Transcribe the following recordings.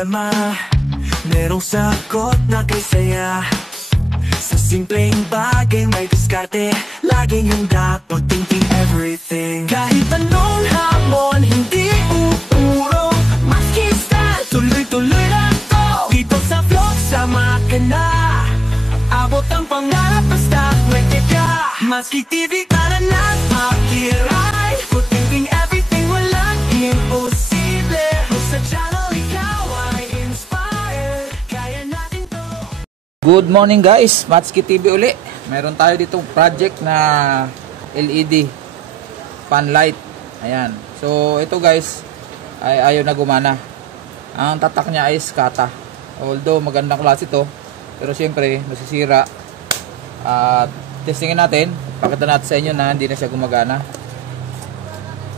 problema, merong sagot na kay saya. Sa simpleng bagay may diskarte, laging handa pag-thinking everything. Kahit anong hamon, hindi uurong, maski style, tuloy-tuloy lang to. Dito sa vlog, sama ka na, abot ang pangarap basta may tiga. Maski TV, tara na, makiray, pag-thinking everything, walang imposible. Sa channel, ikaw ay inspired, kaya natin to. Good morning guys, Matski TV uli. Meron tayo ditong project na LED fan light. Ayan. So ito guys ay ayaw na gumana. Ang tatak niya ay SCATA. Although magandang klase ito, pero siyempre nasisira. At testingin natin, pakita natin sa inyo na hindi na siya gumagana.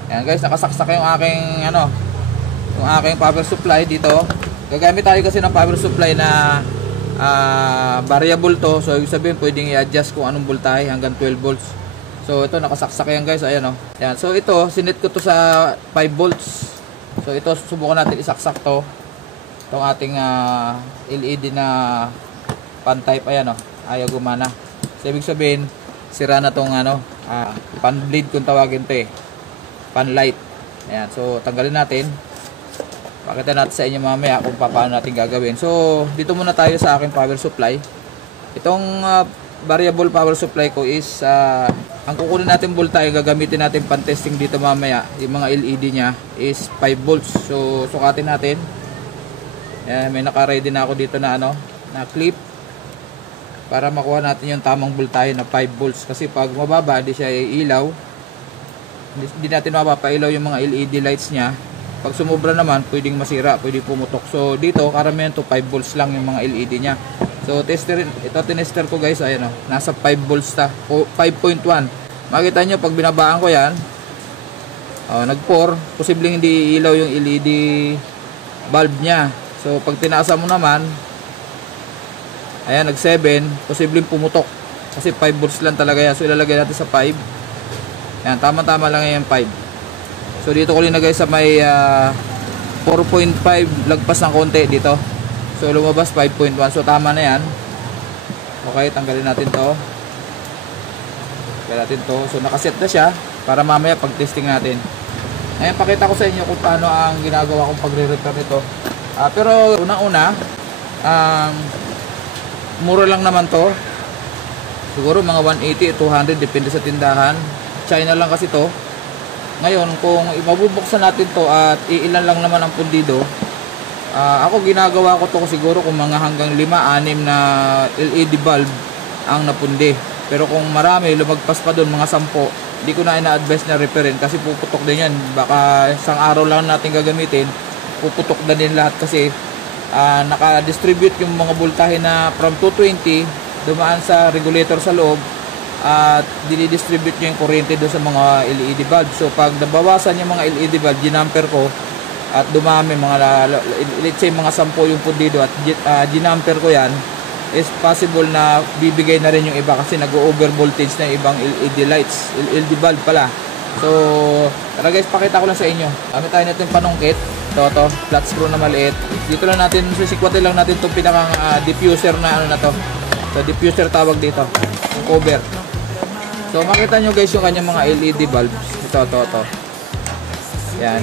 Ayan guys, nakasaksak yung aking yung aking power supply dito. Gagamit tayo kasi ng power supply na variable to. So ibig sabihin pwedeng i-adjust kung anong voltahe hanggang 12 volts. So ito nakasaksak yan guys, ayan oh. Yan. So ito sinet ko to sa 5 volts. So ito subukan natin isaksak to. Itong ating LED na pan type, ayan oh. Ayaw gumana. So ibig sabihin sira na tong pan bleed kung tawagin to eh. Pan light. Ayan. So tanggalin natin. Pakita natin sa inyo mamaya kung paano natin gagawin. So, dito muna tayo sa aking power supply. Itong variable power supply ko is ang kukunin natin voltahe, gagamitin natin pan-testing dito mamaya. Yung mga LED niya is 5 volts. So, sukatin natin. May naka-ready na ako dito na na clip para makuha natin yung tamang voltahe na 5 volts. Kasi pag mababa, di siya ilaw. Hindi natin mapapailaw yung mga LED lights niya. Pag sumobra naman, pwedeng masira, pwedeng pumutok. So dito, karamihan to 5 volts lang yung mga LED niya. So ito tinester ko guys, ayan oh, nasa 5 volts ta, 5.1. Makita nyo, pag binabaan ko yan, nag-4, posibleng hindi ilaw yung LED bulb niya. So pag tinaasa mo naman, ayan, nag-7, posibleng pumutok. Kasi 5 volts lang talaga yan. So ilalagay natin sa 5. Ayan, tama-tama lang yan 5. So dito ko linagay sa may 4.5, lagpas ng konti dito. So lumabas 5.1. So tama na yan. Okay, tanggalin natin to. Tanggalin natin to. So nakaset na siya para mamaya pag-testing natin. Ngayon pakita ko sa inyo kung paano ang ginagawa kong pagre-repair nito. Pero unang-una, mura lang naman to. Siguro mga 180, 200 depende sa tindahan. China lang kasi to. Ngayon, kung mabubuksan natin to at iilan lang naman ang pundido, ako ginagawa ko to siguro kung mga hanggang 5-6 na LED bulb ang napundi. Pero kung marami, lumagpas pa doon mga 10, hindi ko na ina-advise na repairin kasi puputok din yan. Baka isang araw lang natin gagamitin, puputok na din lahat kasi naka-distribute yung mga voltahe na from 220 dumaan sa regulator sa loob at dinidistribute nyo yung kuryente doon sa mga LED bulb. So pag nabawasan yung mga LED bulb, ginamper ko at dumami let's say mga 10 yung pundido at ginamper ko yan, is possible na bibigay na rin yung iba kasi nag-over voltage na yung ibang LED lights, LED bulb pala. So tara guys, pakita ko lang sa inyo. Gamit tayo natin panungkit, ito flat screw na maliit. Dito lang natin, sisikwatin lang natin itong pinakang diffuser na na to. So diffuser tawag dito, yung cover. So makita nyo guys yung kanyang mga LED bulbs. Ito. Yan.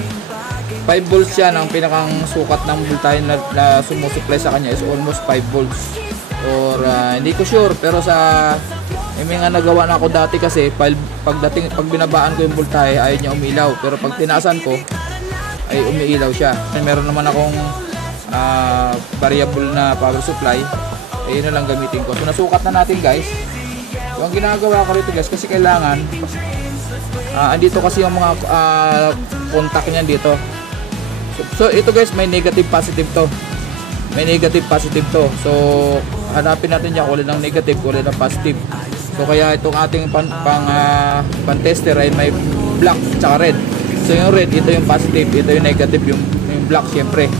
5 volts yan. Ang pinakang sukat ng voltahe na sumusupply sa kanya is almost 5 volts. Or hindi ko sure. Pero sa may mga nagawa na ako dati kasi pag binabaan ko yung voltahe ayaw niya umilaw. Pero pag tinaasan ko ay umiilaw siya. Meron naman akong variable na power supply. Yun na lang gamitin ko. So nasukat na natin guys. So, ang ginagawa ko rito guys, kasi kailangan andito kasi yung mga contact niyan dito. So ito guys, may negative positive to. May negative positive to. So hanapin natin yan, kulay ng negative, kulay ng positive. So kaya itong ating pan tester ay may black tsaka red. So yung red, ito yung positive, ito yung negative, yung black syempre.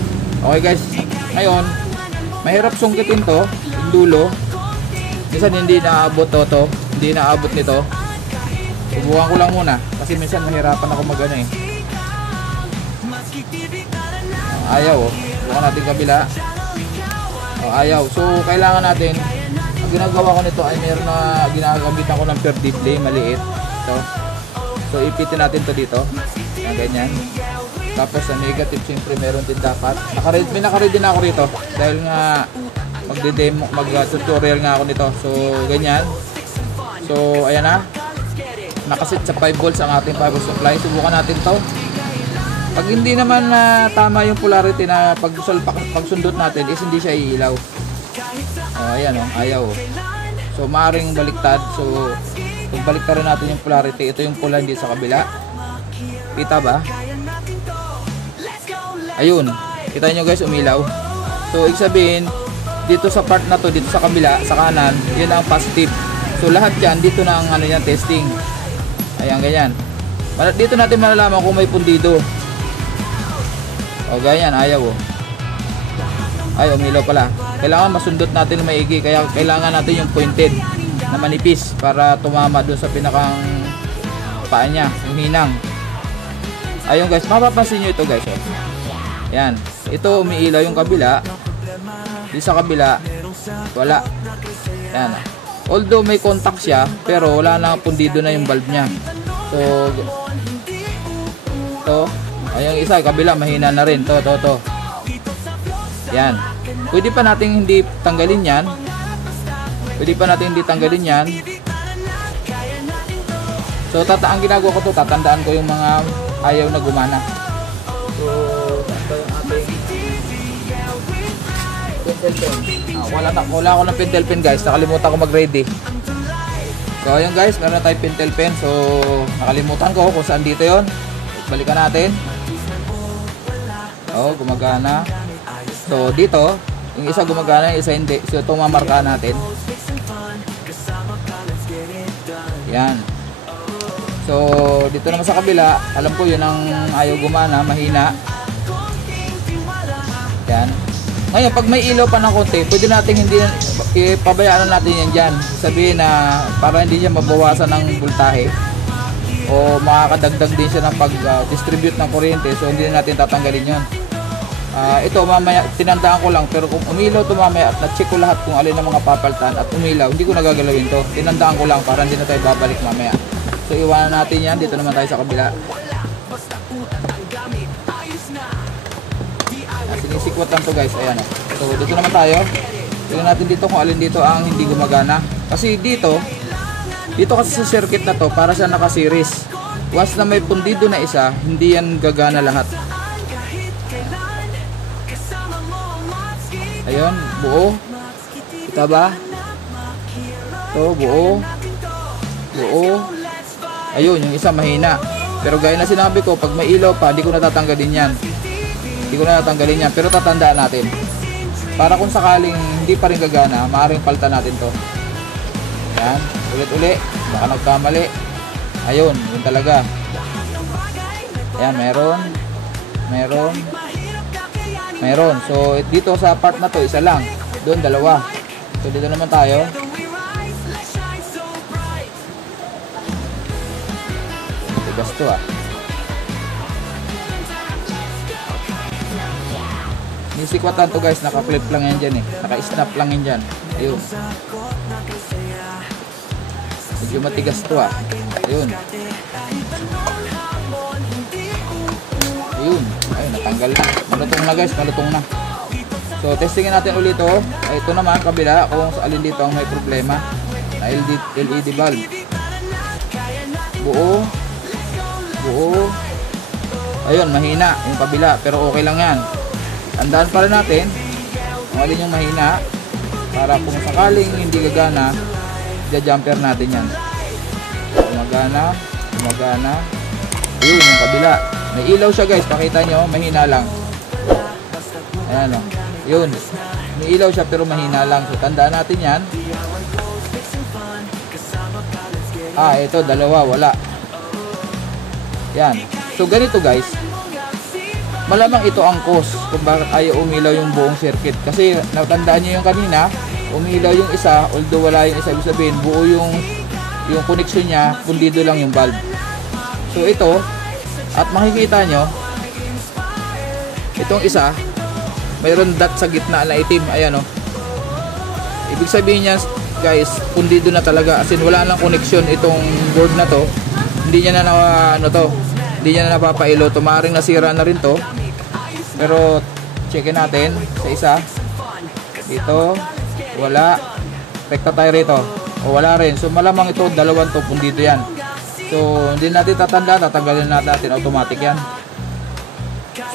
Okay guys, ngayon mahirap sungkitin to, yung dulo. Minsan hindi naabot to, hindi naabot nito. Subukan ko lang muna kasi minsan mahirapan ako magano eh. Ayaw oh. Subukan natin kabila. Ayaw. So kailangan natin, ang ginagawa ko nito ay meron na ginagamitan ko ng per display maliit. So ipitin natin to dito. Yan, ganyan. Tapos sa negative siyempre meron din dapat. May naka-ready na ako rito dahil nga magde-demo, mag-tutorial nga ako nito. So ganyan. So ayan na. Nakasit sa 5 volts ang ating power supply. Subukan natin to. Pag hindi naman tama yung polarity na pagsundot natin is hindi siya iilaw. Ayan ayaw. So maaaring baliktad. So pag baliktarin natin yung polarity, ito yung pula hindi sa kabila. Kita ba? Ayun. Kita nyo guys, umilaw. So ibig sabihin, dito sa part na to, dito sa kabila, sa kanan, yun ang positive. So lahat yan, dito na ang yan, testing. Ayan, ganyan. Dito natin malalaman kung may pundido. O ganyan, ayaw ay umilaw pala. Kailangan masundot natin maigi, kaya kailangan natin yung pointed na manipis para tumama dun sa pinakang paa niya, yung hinang. Ayun guys, mapapansin nyo ito guys. Yan, ito umiilaw yung kabila. Di sa kabila wala. Yan. Although may contact siya, pero wala na, pundido na yung bulb niya. So ayun isa, kabila mahina na rin. To. Yan. Pwede pa natin hindi tanggalin yan. So ang ginagawa ko to, tatandaan ko yung mga ayaw na gumana. So ito yung ating pentel pen. Wala ako ng pentel pen guys, nakalimutan ko mag-ready. So ayun guys, meron na tayong pentel pen. So nakalimutan ko kung saan dito yon. Balikan natin. Gumagana. So dito, yung isa gumagana, yung isa hindi. So ito mamarkahan natin. Yan. So dito naman sa kabila, alam ko yun ang ayaw gumana, mahina. Yan. Ngayon, pag may ilaw pa ng konti, pwede natin hindi pabayaan natin yan dyan. Sabihin na para hindi siya mabawasan ng voltahe o makakadagdag din siya ng pag-distribute ng kuryente. So hindi natin tatanggalin yun. Ito mamaya, tinandaan ko lang, pero kung umilaw ito mamaya at na-check ko lahat kung alin ang mga papaltan at umilaw, hindi ko nagagalawin to. Tinandaan ko lang para hindi na tayo babalik mamaya. So iwanan natin yan. Dito naman tayo sa kabila. Sinisikwat lang to guys. Ayan. So dito naman tayo. Tingnan natin dito kung alin dito ang hindi gumagana. Kasi dito kasi sa circuit na to, para siya naka-series. Once na may pundido na isa, hindi yan gagana lahat. Ayun, buo. Kita ba? Ito, buo. Ayun, yung isa mahina. Pero gaya na sinabi ko, pag may ilaw pa, hindi ko natatanggalin yan. Pero tatandaan natin. Para kung sakaling hindi pa rin gagana, maaaring palitan natin to. Yan, ulit-uli. Baka nagkamali. Ayun, yun talaga. Ayan, meron. So dito sa part na to, isa lang. Doon, dalawa. So dito naman tayo. Tigas to Nisikwatan to guys, naka-flip lang yan dyan naka-snap lang yan dyan. Ayun. Medyo matigas to Ayun. Ayun, natanggal na. Malutong na guys, malutong na. So testingin natin ulit to. Ito naman kabila kung sa alin dito ang may problema. Na LED bulb. Buo. Ayun, mahina yung kabila, pero okay lang yan. Tandaan pa rin natin kung alin yung mahina para kung sakaling hindi gagana, i-jumper natin yan. Gumagana. Ayun, yung kabila. May ilaw siya guys, pakita nyo, mahina lang. Ayan yun. May ilaw siya pero mahina lang. So tandaan natin yan. Ito, dalawa, wala. Yan. So ganito guys, malamang ito ang cause kung bakit ayaw umilaw yung buong circuit. Kasi natandaan nyo yung kanina, umilaw yung isa, although wala yung isa, ibig sabihin buo yung connection niya, pundido lang yung bulb. So ito, at makikita nyo, itong isa, mayroon dot sa gitna na itim. Ayan o. Ibig sabihin niya guys, pundido na talaga. As in, wala nang connection itong board na to. Hindi niya na hindi niya na napapailo. Tumaring nasira na rin to. Pero checkin natin sa isa. Dito, wala. Rekta tayo rito. O wala rin. So malamang ito, dalawang to, pundido yan. So hindi natin tatanggalin natin automatic yan.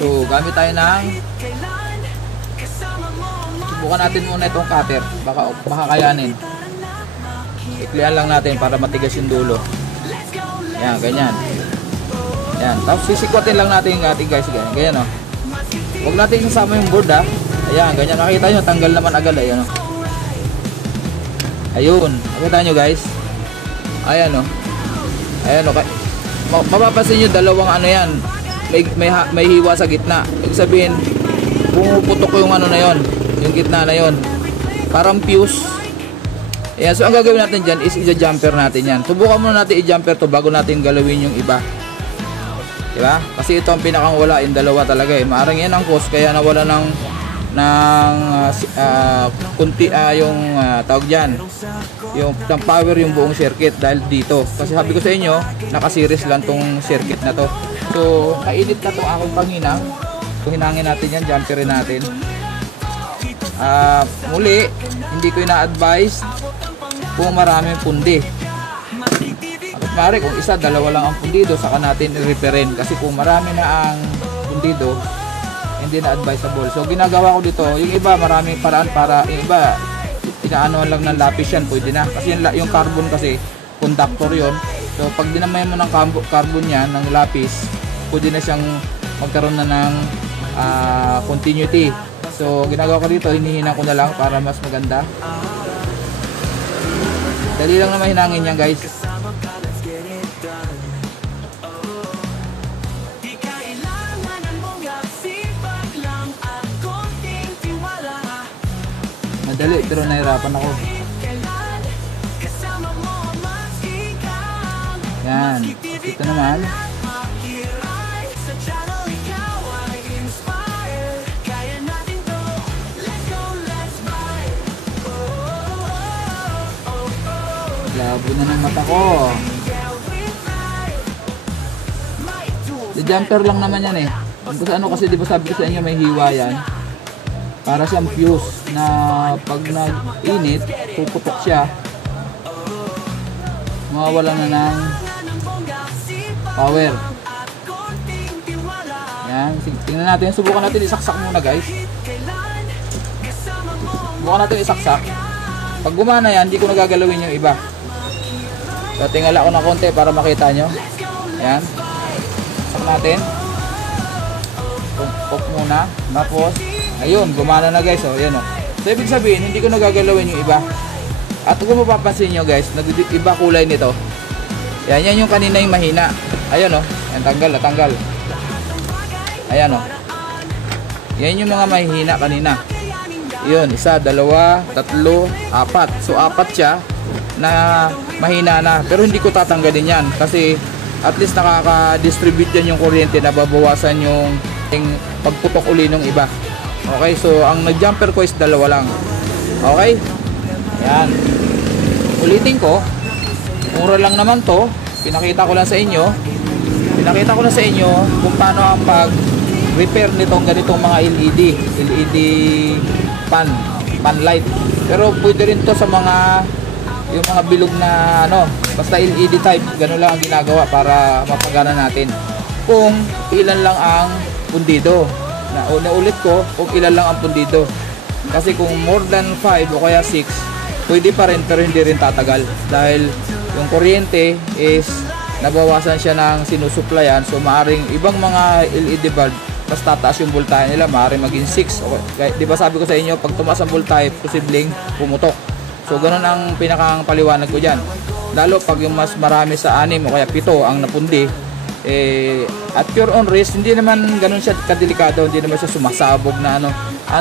So gamit tayo ng, subukan natin muna itong cutter. Baka kayanin. Iklian lang natin para matigas yung dulo. Yan, ganyan. Yan. Tapos sisikwatin lang natin yung ating guys. Ganyan o. Huwag natin isasama yung board ha. Ayan, ganyan. Nakita nyo, tanggal naman agad. Ayan o. Ayun. Nakita nyo guys. Ayan o. Ayan o. Mapapansin nyo, dalawang ano yan. May hiwa sa gitna. Ibig sabihin, pumuputok yung ano na yon, yung gitna na yon. Parang fuse. Ayan, so ang gagawin natin dyan is i-jumper natin yan. Subukan muna natin i-jumper to bago natin galawin yung iba. Diba? Kasi ito ang pinakang wala, yung dalawa talaga eh. Maarang yan ang cause, kaya nawala ng yung tawag dyan, yung power yung buong circuit dahil dito. Kasi sabi ko sa inyo, naka-series lang tong circuit na to. So, kainit na tong akong panginang. So, hinangin natin yan, jumperin natin. Muli, hindi ko ina-advise kung maraming pundi. At mari kung isa, dalawa lang ang pundido, saka natin i-repairin. Kasi kung marami na ang pundido, hindi na advisable. So ginagawa ko dito, yung iba maraming paraan para, yung iba inaano lang ng lapis yan, pwede na. Kasi yung carbon kasi, conductor yon. So pag dinamay mo ng carbon yan, ng lapis, pwede na siyang magkaroon na ng continuity. So ginagawa ko dito, hinihina ko na lang para mas maganda. Dali lang naman hinangin yan guys. Madali, pero nahirapan ako. Yan. Ito naman. Labo na ng mata ko. The jumper lang naman yan eh. Ano kasi di ba sabi ko sa inyo may hiwa yan. Para siyang fuse na pag nag-init, puputok siya. Mawawala na ng power. Yan. Tingnan natin. Subukan natin isaksak muna guys. Subukan natin isaksak. Pag gumana yan, hindi ko nagagalawin yung iba. So, tingala ko na konti para makita nyo. Yan. Saksak natin. Pop muna. Tapos, ayun, gumana na guys. O, yan o. So, ibig sabihin, hindi ko nagagalawin yung iba. At kung mapapansin nyo guys, iba kulay nito. Yan, yan yung kanina yung mahina. Ayan o. Yan, tanggal. Ayan o. Yan yung mga mahina kanina. Yun, isa, dalawa, tatlo, apat. So, apat siya na mahina na. Pero hindi ko tatanggalin yan. Kasi, at least nakaka-distribute yan yung kuryente na babawasan yung pagputok uli ng iba. Okay, so ang nag-jumper ko is dalawa lang. Okay? Yan. Ulitin ko. Mura lang naman to. Pinakita ko lang sa inyo. Kung paano ang pag-repair nitong ganitong mga LED pan light. Pero pwede rin to sa yung mga bilog na basta LED type. Ganun lang ang ginagawa para mapagana natin. Kung ilan lang ang pundido. Naulit ko kung ilan lang ang pundido. Kasi kung more than 5 o kaya 6, pwede pa rin pero hindi rin tatagal. Dahil yung kuryente is nabawasan siya ng sinusuplayan. So maaring ibang mga LED bulb, mas tataas yung voltahe nila, maaring maging 6. Okay. Di ba sabi ko sa inyo, pag tumaas ang voltahe, posibleng pumutok. So ganun ang pinakang paliwanag ko dyan. Lalo pag yung mas marami sa 6 o kaya 7 ang napundi, at pure on race, hindi naman ganun siya kadelikado, hindi naman siya sumasabog na ano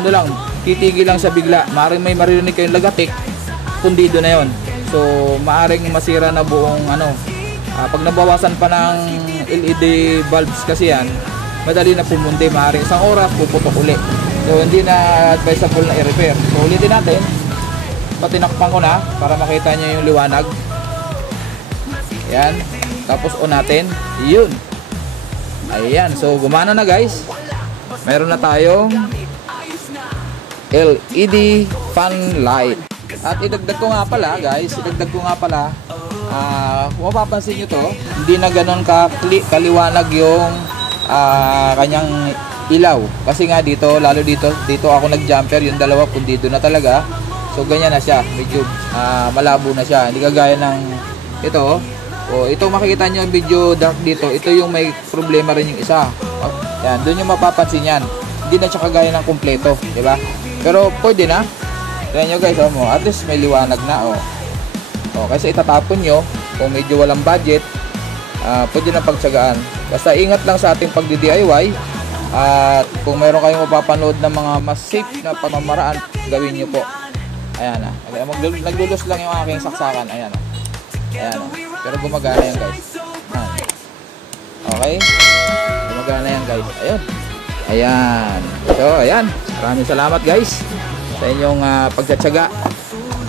lang, titigil lang siya bigla. Maaring may maririnig kayong lagatik, pundido na yon. So maaring masira na buong pag nabawasan pa ng LED bulbs kasi yan, madali na pumundi, maaring isang oras puputok uli. So hindi na advisable na i-repair. So ulitin natin. Patinakpan ko na para makita nyo yung liwanag. Ayan. Tapos on natin. Yun. Ayan. So gumana na guys. Meron na tayong LED fan light. At idagdag ko nga pala guys. Kung mapapansin nyo to, hindi na ganun kaliwanag yung kanyang ilaw. Kasi nga dito, lalo dito ako nag-jumper, yung dalawa pundido na talaga. So ganyan na siya, medyo malabo na siya. Hindi kagaya ng ito. O ito makikita nyo medyo dark dito. Ito yung may problema rin yung isa. Yan, doon yung mapapansin yan. Hindi na siya kagaya ng kumpleto, di ba? Pero pwede na. Tignan nyo guys, at least may liwanag na. Kasi itatapon nyo kung medyo walang budget, pwede na pagtsagaan. Basta ingat lang sa ating pagdi-DIY. At kung meron kayong mapapanood ng mga mas safe na pamamaraan, gawin nyo po. Ayan na. Naglulos lang yung aking saksakan. Ayan na. Ayan na. Pero gumagana yan guys. Okay? Gumagana yan guys. Ayun. Ayan. So ayan. Maraming salamat guys sa inyong pagtsatsaga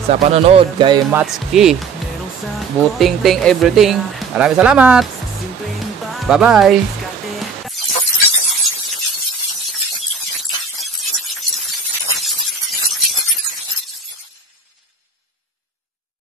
sa panonood kay Matski Buting Ting Everything. Maraming salamat. Bye bye.